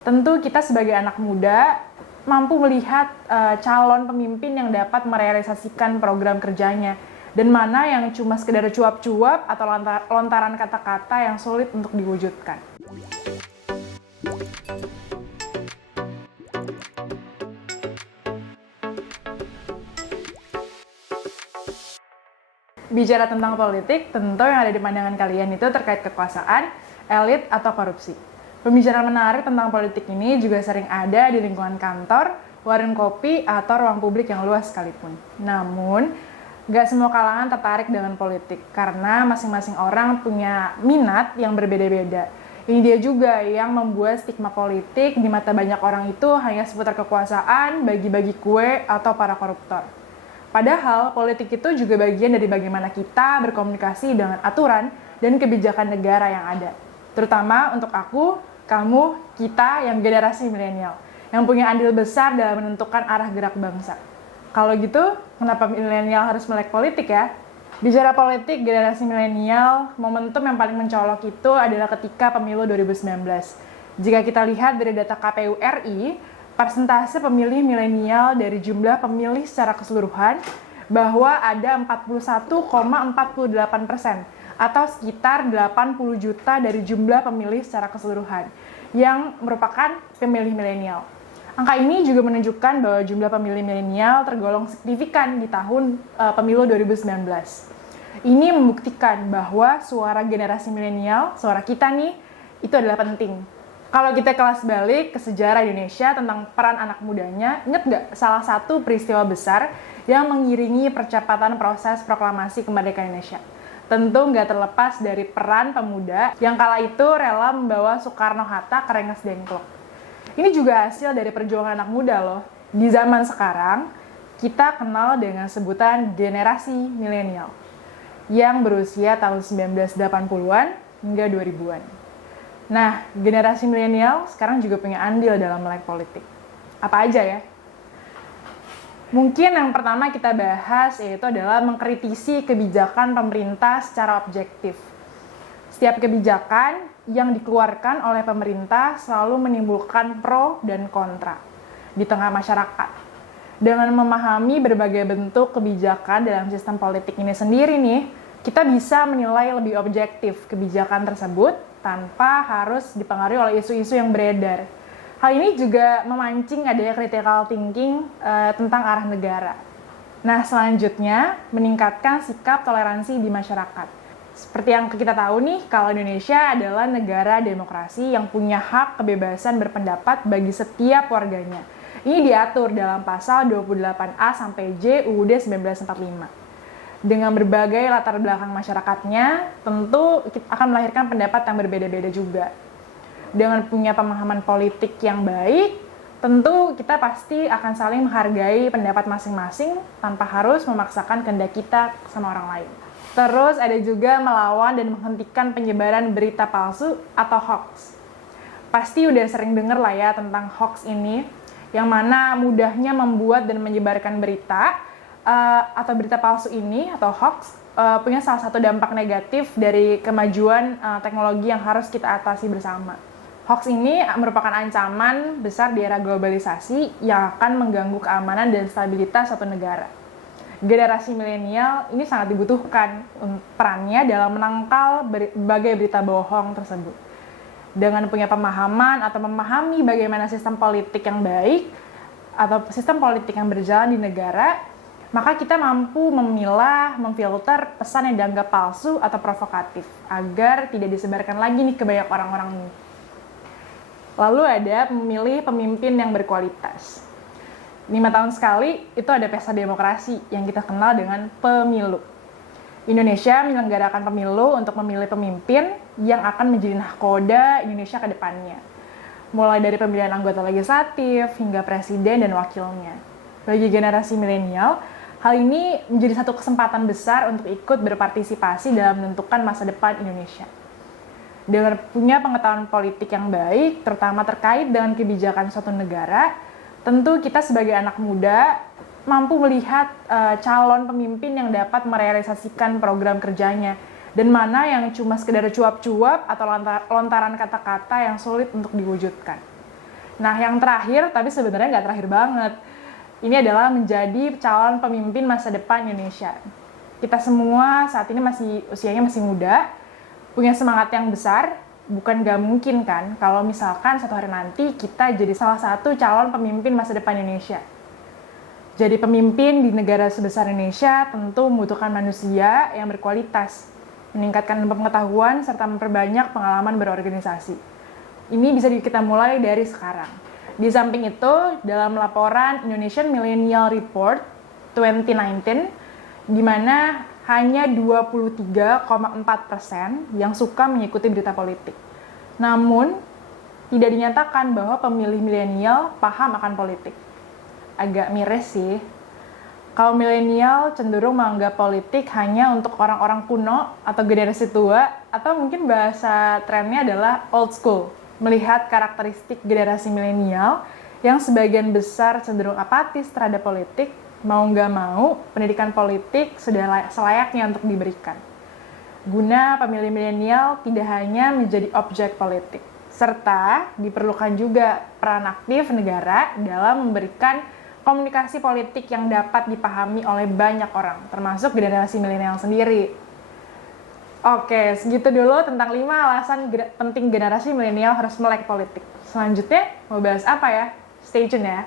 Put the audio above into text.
Tentu kita sebagai anak muda mampu melihat calon pemimpin yang dapat merealisasikan program kerjanya dan mana yang cuma sekedar cuap-cuap atau lontaran kata-kata yang sulit untuk diwujudkan. Bicara tentang politik, tentu yang ada di pandangan kalian itu terkait kekuasaan, elit, atau korupsi. Pembicaraan menarik tentang politik ini juga sering ada di lingkungan kantor, warung kopi, atau ruang publik yang luas sekalipun. Namun, gak semua kalangan tertarik dengan politik, karena masing-masing orang punya minat yang berbeda-beda. Ini dia juga yang membuat stigma politik di mata banyak orang itu hanya seputar kekuasaan, bagi-bagi kue, atau para koruptor. Padahal, politik itu juga bagian dari bagaimana kita berkomunikasi dengan aturan dan kebijakan negara yang ada. Terutama untuk aku, kamu, kita yang generasi milenial, yang punya andil besar dalam menentukan arah gerak bangsa. Kalau gitu, kenapa milenial harus melek politik ya? Bicara politik generasi milenial, momentum yang paling mencolok itu adalah ketika pemilu 2019. Jika kita lihat dari data KPU RI, persentase pemilih milenial dari jumlah pemilih secara keseluruhan bahwa ada 41,48%, atau sekitar 80 juta dari jumlah pemilih secara keseluruhan, yang merupakan pemilih milenial. Angka ini juga menunjukkan bahwa jumlah pemilih milenial tergolong signifikan di tahun pemilu 2019. Ini membuktikan bahwa suara generasi milenial, suara kita nih, itu adalah penting. Kalau kita kelas balik ke sejarah Indonesia tentang peran anak mudanya, ingat nggak salah satu peristiwa besar yang mengiringi percepatan proses proklamasi kemerdekaan Indonesia? Tentu nggak terlepas dari peran pemuda yang kala itu rela membawa Soekarno-Hatta ke Rengas Dengklok. Ini juga hasil dari perjuangan anak muda loh. Di zaman sekarang, kita kenal dengan sebutan generasi milenial yang berusia tahun 1980-an hingga 2000-an. Nah, generasi milenial sekarang juga punya andil dalam melek politik. Apa aja ya? Mungkin yang pertama kita bahas yaitu adalah mengkritisi kebijakan pemerintah secara objektif. Setiap kebijakan yang dikeluarkan oleh pemerintah selalu menimbulkan pro dan kontra di tengah masyarakat. Dengan memahami berbagai bentuk kebijakan dalam sistem politik ini sendiri nih, kita bisa menilai lebih objektif kebijakan tersebut tanpa harus dipengaruhi oleh isu-isu yang beredar. Hal ini juga memancing adanya critical thinking tentang arah negara. Nah, selanjutnya meningkatkan sikap toleransi di masyarakat. Seperti yang kita tahu nih, kalau Indonesia adalah negara demokrasi yang punya hak kebebasan berpendapat bagi setiap warganya. Ini diatur dalam pasal 28A sampai J UUD 1945. Dengan berbagai latar belakang masyarakatnya, tentu akan melahirkan pendapat yang berbeda-beda juga. Dengan punya pemahaman politik yang baik, tentu kita pasti akan saling menghargai pendapat masing-masing tanpa harus memaksakan kehendak kita sama orang lain. Terus ada juga melawan dan menghentikan penyebaran berita palsu atau hoax. Pasti udah sering denger lah ya tentang hoax ini, yang mana mudahnya membuat dan menyebarkan berita atau berita palsu ini atau hoax punya salah satu dampak negatif dari kemajuan teknologi yang harus kita atasi bersama. Hoax ini merupakan ancaman besar di era globalisasi yang akan mengganggu keamanan dan stabilitas suatu negara. Generasi milenial ini sangat dibutuhkan perannya dalam menangkal berbagai berita bohong tersebut. Dengan punya pemahaman atau memahami bagaimana sistem politik yang baik atau sistem politik yang berjalan di negara, maka kita mampu memilah, memfilter pesan yang dianggap palsu atau provokatif agar tidak disebarkan lagi nih ke banyak orang-orang ini. Lalu ada memilih pemimpin yang berkualitas. 5 tahun sekali itu ada pesta demokrasi yang kita kenal dengan pemilu. Indonesia menyelenggarakan pemilu untuk memilih pemimpin yang akan menjadi nahkoda Indonesia ke depannya. Mulai dari pemilihan anggota legislatif hingga presiden dan wakilnya. Bagi generasi milenial, hal ini menjadi satu kesempatan besar untuk ikut berpartisipasi dalam menentukan masa depan Indonesia. Dengan punya pengetahuan politik yang baik, terutama terkait dengan kebijakan suatu negara, tentu kita sebagai anak muda mampu melihat calon pemimpin yang dapat merealisasikan program kerjanya dan mana yang cuma sekedar cuap-cuap atau lontaran kata-kata yang sulit untuk diwujudkan. Nah, yang terakhir, tapi sebenarnya nggak terakhir banget, ini adalah menjadi calon pemimpin masa depan Indonesia. Kita semua saat ini usianya masih muda, punya semangat yang besar, bukan nggak mungkin kan kalau misalkan suatu hari nanti kita jadi salah satu calon pemimpin masa depan Indonesia. Jadi pemimpin di negara sebesar Indonesia tentu membutuhkan manusia yang berkualitas, meningkatkan pengetahuan, serta memperbanyak pengalaman berorganisasi. Ini bisa kita mulai dari sekarang. Di samping itu, dalam laporan Indonesian Millennial Report 2019, di mana hanya 23,4% yang suka mengikuti berita politik. Namun, tidak dinyatakan bahwa pemilih milenial paham akan politik. Agak miris sih. Kaum milenial cenderung menganggap politik hanya untuk orang-orang kuno atau generasi tua, atau mungkin bahasa trennya adalah old school. Melihat karakteristik generasi milenial yang sebagian besar cenderung apatis terhadap politik, mau nggak mau, pendidikan politik sudah selayaknya untuk diberikan. Guna pemilih milenial tidak hanya menjadi objek politik, serta diperlukan juga peran aktif negara dalam memberikan komunikasi politik yang dapat dipahami oleh banyak orang, termasuk generasi milenial sendiri. Oke, segitu dulu tentang 5 alasan penting generasi milenial harus melek politik. Selanjutnya, mau bahas apa ya? Stay tune ya!